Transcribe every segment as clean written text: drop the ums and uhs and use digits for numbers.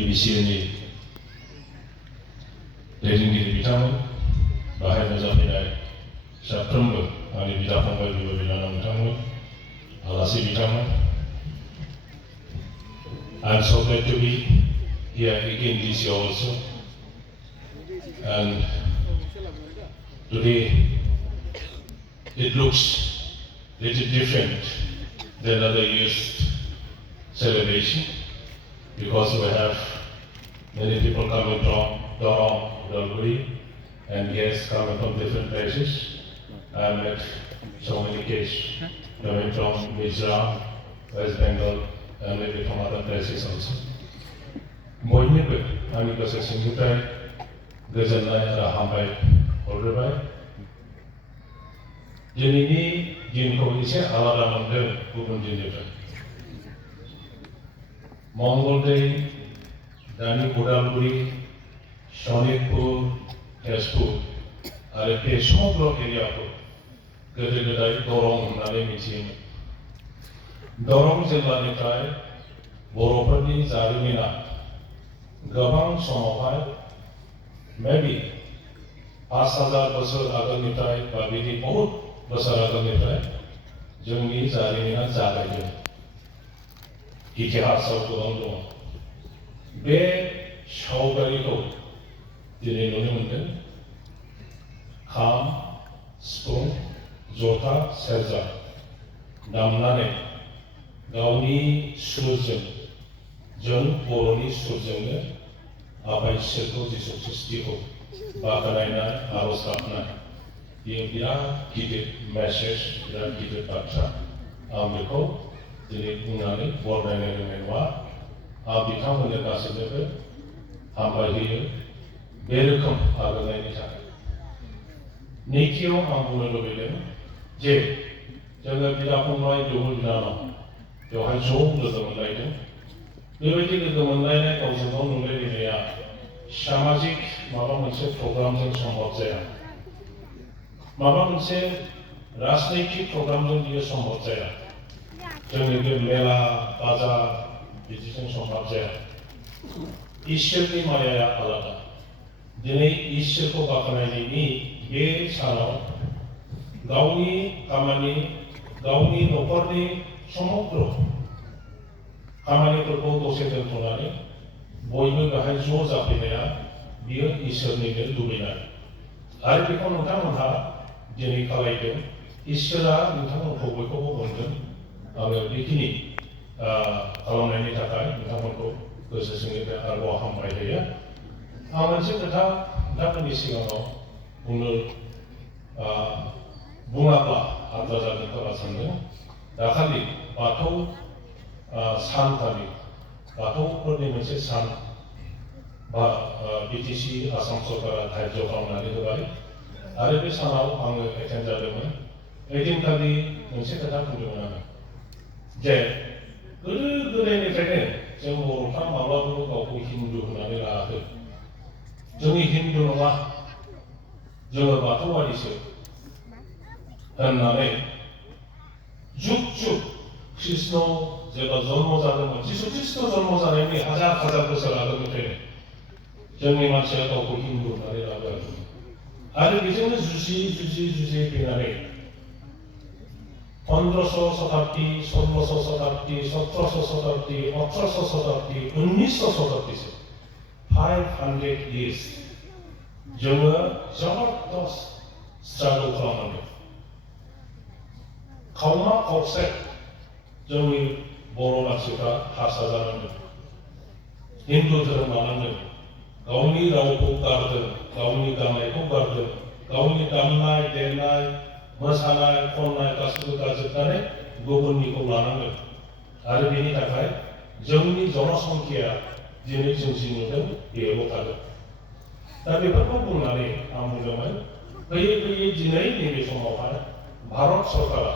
BBCनि दैदेनगिरि बिथांमोन, बाहाय नुजाफैनाय साफ्रोमबो आंनि बिदा फंबाय बिब' बिनानाव बिथांमोन, आलासि बिथांमोन. I'm so glad to be here again this year also. And today it looks a little different than other years' celebration because we have many people coming from Dorong, Udalguri, and guests coming from different places. I met so many guests coming from Mizoram, West Bengal, and maybe from other places also. बयनिबो आंनि गोसो सिंनिफ्राय गोजोननाय आरो हामबाय हरग्रोबाय. दिनैनि दिनखौ एसे आलादा मोनदों गुबुन दिननिफ्राय. मंगलदै, दानि उदालगुरि, सनितपुर, तेजपुर आरो बे समग्र एरियाखौ गोदो गोदाय दरं होननानै मिथियोमोन. दरं जिल्लानिफ्राय बर'फोरनि जारिमिना गोबां समावहाय मेबि 5000 बोसोर आगोलनिफ्राय बा बिदि बहुत बोसोर आगोलनिफ्राय जोंनि जारिमिना जागायदों. इतिहासाव गोबां दङ. बे सावगारिखौ दिनै नुनो मोनदों. खाम, सिफुं, जथा, सेरजा दामनानै गावनि सुरजों जों बर'नि सुरजोंनो आफा इसोरखौ जिसु ख्रिस्टिखौ बाख्नायनाय आरज गाबनाय बेयो बिराद गिदिर मेसेज, बिराद गिदिर बाथ्रा. आं बेखौ दिनै बुंनानै बरनायनो रोंनाय नङा. आं बिथांमोननो गासैनोबो हामबाय होयो बे रोखोम आगोलनायनि थाखाय. नैथियाव आं बुंनो लुबैदों जे जोङो बिदा फंबाय बिब' बिनानाव बेवहाय ज' लोगो मोनलायदों. बेबायदि लोगो मोनलायनाय गावजों गाव नुलायलायनाया सामाजिक माबा मोनसे प्रग्रामजों सम्भब जाया. माबा मोनसे राजनैतिक प्रग्रामजों बियो सम्भब जाया. जोंनि बे मेला बाजार बिदिजों सम्भब जाया. इसोरनि मायाया आलादा. दिनै इसोरखौ बाख्नायनायनि बे सानाव गावनि खामानि, गावनि न'खरनि समग्र खामानिफोरखौ दसे दोनथ'नानै बयबो बेहाय ज' जाफैनाया बियो इसोरनिनो लुबैनाय. आरो बेखौ नोंथांमोनहा दिनै खालायदों. इसोरा नोंथांमोनखौ बयखौबो मोनगोन. आङो बेखिनि खालामनायनि थाखाय नोंथांमोनखौ गोसो सिंनिफ्राय आरोबाव हामबाय होयो. आं मोनसे खोथा नोंथांमोननि सिगाङाव बुङाब्ला आद्रा जागोन खोमा सानदों. दाखालि बाथौ सानखालि बाथौफोरनि मोनसे सान बा बिटिसि आसाम सरकारा धार्य खालामनानै होबाय. आरो बे सानाव आङो एटेन्ड जादोंमोन. ओइदिनखालि मोनसे खोथा बुंदोंमोन आङो जे गोदो गोदायनिफ्रायनो जों बर'फ्रा माब्लाबाबो गावखौ हिन्दु होननानै लायाखै. जोंनि हिन्दु नङा, जोङो बाथौआरिसो होननानै जुग जुग कृष्ण जेब्ला जन्म जादोंमोन, जिसु ख्रिस्ट जन्म जानायनि हाजार हाजार बोसोर आगोलनिफ्रायनो जोंनि मानसिया गावखौ हिन्दु होननानै लाबोदों. आरो बेजोंनो जुजियै फैनानै 1500 शताब्दी, 1600 शताब्दी, 1700 शताब्दी, 1800 शताब्दी, 1900 शताब्दीसिम 500 years जोङो जबरदस्त स्ट्रागल खालामनांगौ. खावमा खावसे जोंनि बर' मानसिफ्रा हारसा जानांगोन, हिन्दु धोरोम लानांगोन, गावनि रावखौ गारदों, गावनि गाननायखौ गारदों, गावनि दामनाय देनाय मोसानाय खननाय गासैबो गारजोबनानै गुबुननिखौ लानांगोन. आरो बेनि थाखाय जोंनि जनसंख्याया दिनै जों जि नुदों बेयावल' थागोन. दा बेफोरखौ बुंनानै आं बुंदोंमोन फैयै फैयै दिनै नैबे समावहाय भारत सरकारा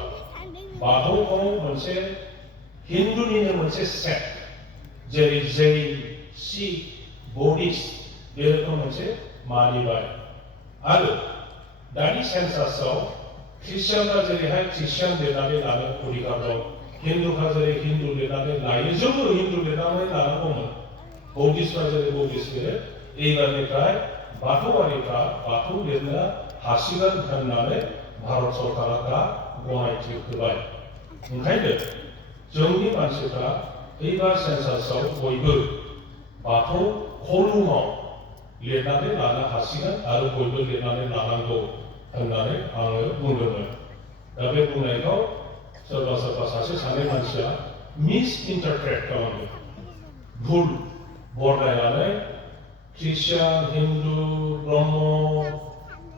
बाथौखौ मोनसे हिन्दुनिनो मोनसे सेक्ट जेरै जैन, सिख, बुद्धिस्ट बे रोखोम मोनसे मानिबाय. आरो दानि सेन्सासआव ख्रिस्टियानफ्रा जेरैहाय ख्रिस्टियान लिरनानै लानो अधिकार दं, हिन्दुफ्रा जेरै हिन्दु लिरनानै लायो, जोंबो हिन्दु लिरनानै लानांगौमोन. बौद्धिस्टफ्रा जेरै बौद्धिस्ट लिरो एबारनिफ्राय बाथौआरिफ्रा बाथौ लिरनो हासिगोन होननानै भारत सरकारा दा गनायथि होबाय। ओंखायनो जोंनि मानसिफ्रा एबार सेन्सासआव बयबो बाथौ खलुमाव लिरनानै लानो हासिगोन आरो बयबो लिरनानै लानांगौ होननानै आङो बुंदोंमोन। दा बे बुंनायखौ सोरबा सोरबा सासे सानै मानसिया मिस इन्टारप्रेट खालामदों, भुल बरनायनानै ख्रिस्टियान, हिन्दु, ब्रह्म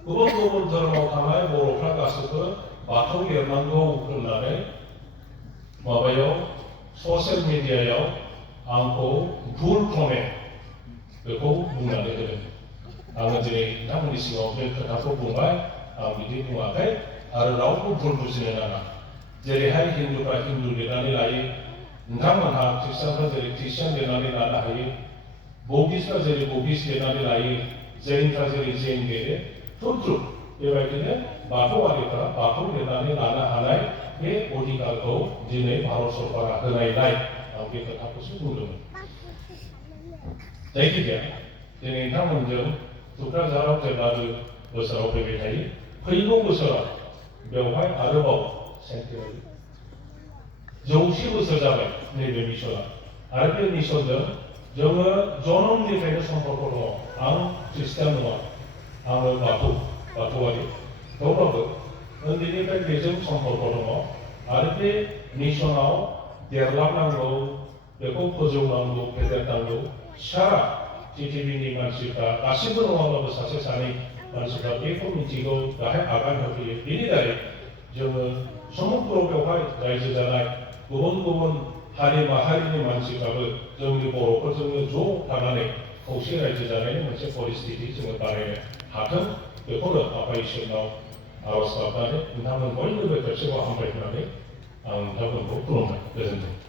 गुबुन गुबुन धर्मआव थानाय बर'फ्रा गासैबो बाथौ लिरनांगौ होननानै माबायाव ससियेल मिडियायाव आंखौ भुल कमेन्ट बेखौ बुंनानै होदों। आङो दिनै नोंथांमोननि सिगाङाव बे खोथाखौ बुंबाय, आं बिदि बुङाखै आरो रावबो भुल बुजिनो नाङा। जेरैहाय हिन्दुफ्रा हिन्दु लिरनानै लायो, नोंथांमोनहा ख्रिस्टियानफ्रा जेरै ख्रिस्टियान लिरनानै लानो हायो, बौद्धिस्टफ्रा जेरै बौद्धिस्ट लिरनानै लायो, जैनफ्रा जेरै जैन लिरो, थुप बेबायदिनो बाथौआरिफ्रा बाथौ लिरनानै लानो हानाय बे अधिकारखौ दिनै भारत सरकारा होनायलाय आं बे खोथाखौसो बुंदोंमोन। जायखिजाया दिनै नोंथांमोनजों थुक्राझाराव जेब्लाबो बोसोराव फैबाय थायो, फैगौ बोसोराव बेवहाय आरोबाव सेन्टिनारि 100 बोसोर जाबाय नैबे मिसना, आरो बे मिसनजों जोङो जनमनिफ्रायनो सम्पर्क दङ। आं ख्रिस्टियान नङा, आङो बाथौआरि, थेवब्लाबो उन्दैनिफ्राय बेजों सम्पर्क दङ आरो बे मिसनाव देरलांनांगौ, बेखौ फोजौनांगौ, फेदेरनांगौ। सारा पृथिबीनि मानसिफ्रा गासिबो नङाब्लाबो सासे सानै मानसिफ्रा बेखौ मिथिगौ, बेहाय आगान होफैयो। बेनि दारै जोङो समुद्र बेवहाय रायजो जानाय गुबुन गुबुन हारि माहारिनि मानसिफ्राबो जोंनि बर'फोरजोंनो ज' थानानै खौसे रायजो जानायनि मोनसे परिस्थिति जोङो बानायनो हाथों, बेखौनो आफा इसोरनाव आर'ज गाबनानै नोंथांमोन बयनोबो खेबसेबाव हामबाय होननानै आं नोंथांमोनखौ खुलुमबाय। गोजोन्थों।